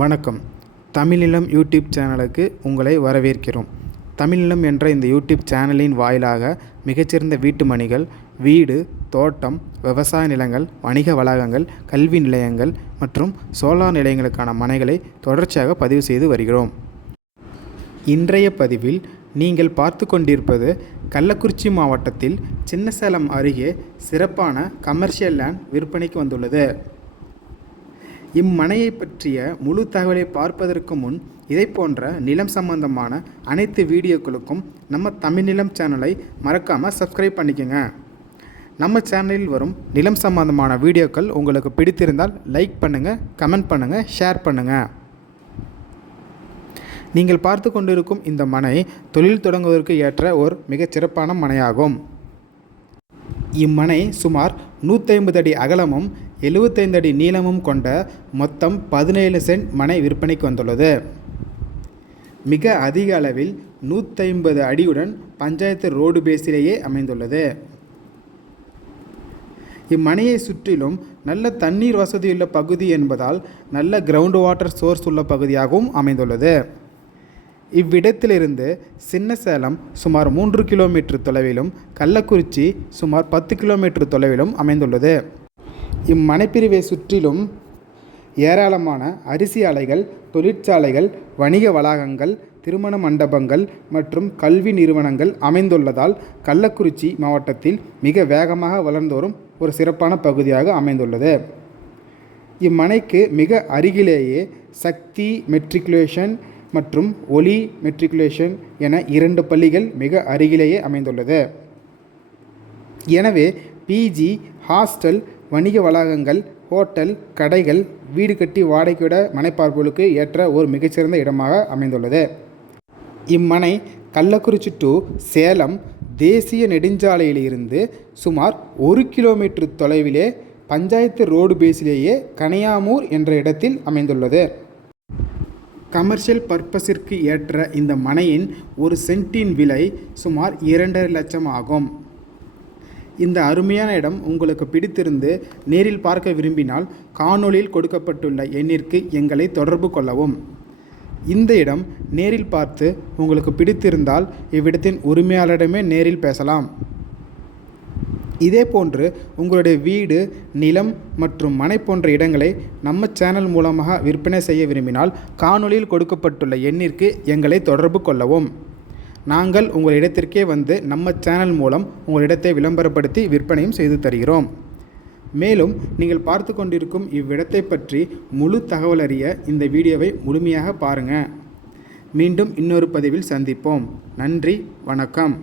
வணக்கம். தமிழிலம் யூடியூப் சேனலுக்கு உங்களை வரவேற்கிறோம். தமிழிலம் என்ற இந்த யூடியூப் சேனலின் வாயிலாக மிகச்சிறந்த வீட்டு மணிகள் வீடு தோட்டம் விவசாய நிலங்கள் வணிக வளாகங்கள் கல்வி நிலையங்கள் மற்றும் சோலார் நிலையங்களுக்கான மனைகளை தொடர்ச்சியாக பதிவு செய்து வருகிறோம். இன்றைய பதிவில் நீங்கள் பார்த்து கொண்டிருப்பது கள்ளக்குறிச்சி மாவட்டத்தில் சின்னசேலம் அருகே சிறப்பான கமர்ஷியல் லேண்ட் விற்பனைக்கு வந்துள்ளது. இம்மனையை பற்றிய முழு தகவலை பார்ப்பதற்கு முன் இதை போன்ற நிலம் சம்பந்தமான அனைத்து வீடியோக்களுக்கும் நம்ம தமிழ் நிலம் சேனலை மறக்காமல் சப்ஸ்கிரைப் பண்ணிக்கோங்க. நம்ம சேனலில் வரும் நிலம் சம்பந்தமான வீடியோக்கள் உங்களுக்கு பிடித்திருந்தால் லைக் பண்ணுங்கள் கமெண்ட் பண்ணுங்கள் ஷேர் பண்ணுங்கள் நீங்கள் பார்த்து கொண்டிருக்கும் இந்த மனை தொழில் தொடங்குவதற்கு ஏற்ற ஒரு மிகச்சிறப்பான மனையாகும். இம்மனை சுமார் 150 அடி அகலமும் 75 அடி நீளமும் கொண்ட மொத்தம் பதினேழு சென்ட் மனை விற்பனைக்கு வந்துள்ளது. மிக அதிக அளவில் 150 அடியுடன் பஞ்சாயத்து ரோடு பேஸிலேயே அமைந்துள்ளது. இம்மனையை சுற்றிலும் நல்ல தண்ணீர் வசதியுள்ள பகுதி என்பதால் நல்ல கிரவுண்ட் வாட்டர் சோர்ஸ் உள்ள பகுதியாகவும் அமைந்துள்ளது. இவ்விடத்திலிருந்து சின்னசேலம் சுமார் மூன்று கிலோமீட்டர் தொலைவிலும் கள்ளக்குறிச்சி சுமார் பத்து கிலோமீட்டர் தொலைவிலும் அமைந்துள்ளது. இம்மனைப்பிரிவை சுற்றிலும் ஏராளமான அரிசி ஆலைகள் தொழிற்சாலைகள் வணிக வளாகங்கள் திருமண மண்டபங்கள் மற்றும் கல்வி நிறுவனங்கள் அமைந்துள்ளதால் கள்ளக்குறிச்சி மாவட்டத்தில் மிக வேகமாக வளர்ந்து வரும் ஒரு சிறப்பான பகுதியாக அமைந்துள்ளது. இம்மனைக்கு மிக அருகிலேயே சக்தி மெட்ரிகுலேஷன் மற்றும் ஒலி மெட்ரிகுலேஷன் என இரண்டு பள்ளிகள் மிக அருகிலேயே அமைந்துள்ளது. எனவே பிஜி ஹாஸ்டல் வணிக வளாகங்கள் ஹோட்டல் கடைகள் வீடு கட்டி வாடகையிட மனைப்பார்ப்புகளுக்கு ஏற்ற ஒரு மிகச்சிறந்த இடமாக அமைந்துள்ளது. இம்மனை கள்ளக்குறிச்சி டு சேலம் தேசிய நெடுஞ்சாலையிலிருந்து சுமார் ஒரு கிலோமீட்டர் தொலைவிலே பஞ்சாயத்து ரோடு பேஸிலேயே கனியாமூர் என்ற இடத்தில் அமைந்துள்ளது. கமர்ஷியல் பர்பஸிற்கு ஏற்ற இந்த மனையின் ஒரு சென்ட்டின் விலை சுமார் இரண்டரை லட்சம் ஆகும். இந்த அருமையான இடம் உங்களுக்கு பிடித்திருந்து நேரில் பார்க்க விரும்பினால் காணொளியில் கொடுக்கப்பட்டுள்ள எண்ணிற்கு எங்களை தொடர்பு கொள்ளவும். இந்த இடம் நேரில் பார்த்து உங்களுக்கு பிடித்திருந்தால் இவ்விடத்தின் உரிமையாளரிடமே நேரில் பேசலாம். இதே போன்று உங்களுடைய வீடு நிலம் மற்றும் மனை போன்ற இடங்களை நம்ம சேனல் மூலமாக விற்பனை செய்ய விரும்பினால் காணொளியில் கொடுக்கப்பட்டுள்ள எண்ணிற்கு எங்களை தொடர்பு கொள்ளவும். நாங்கள் உங்கள் இடத்திற்கே வந்து நம்ம சேனல் மூலம் உங்கள் இடத்தை விளம்பரப்படுத்தி விற்பனையும் செய்து தருகிறோம். மேலும் நீங்கள் பார்த்து கொண்டிருக்கும் இவ்விடத்தை பற்றி முழு தகவல் அறிய இந்த வீடியோவை முழுமையாக பாருங்கள் மீண்டும் இன்னொரு பதிவில் சந்திப்போம். நன்றி வணக்கம்.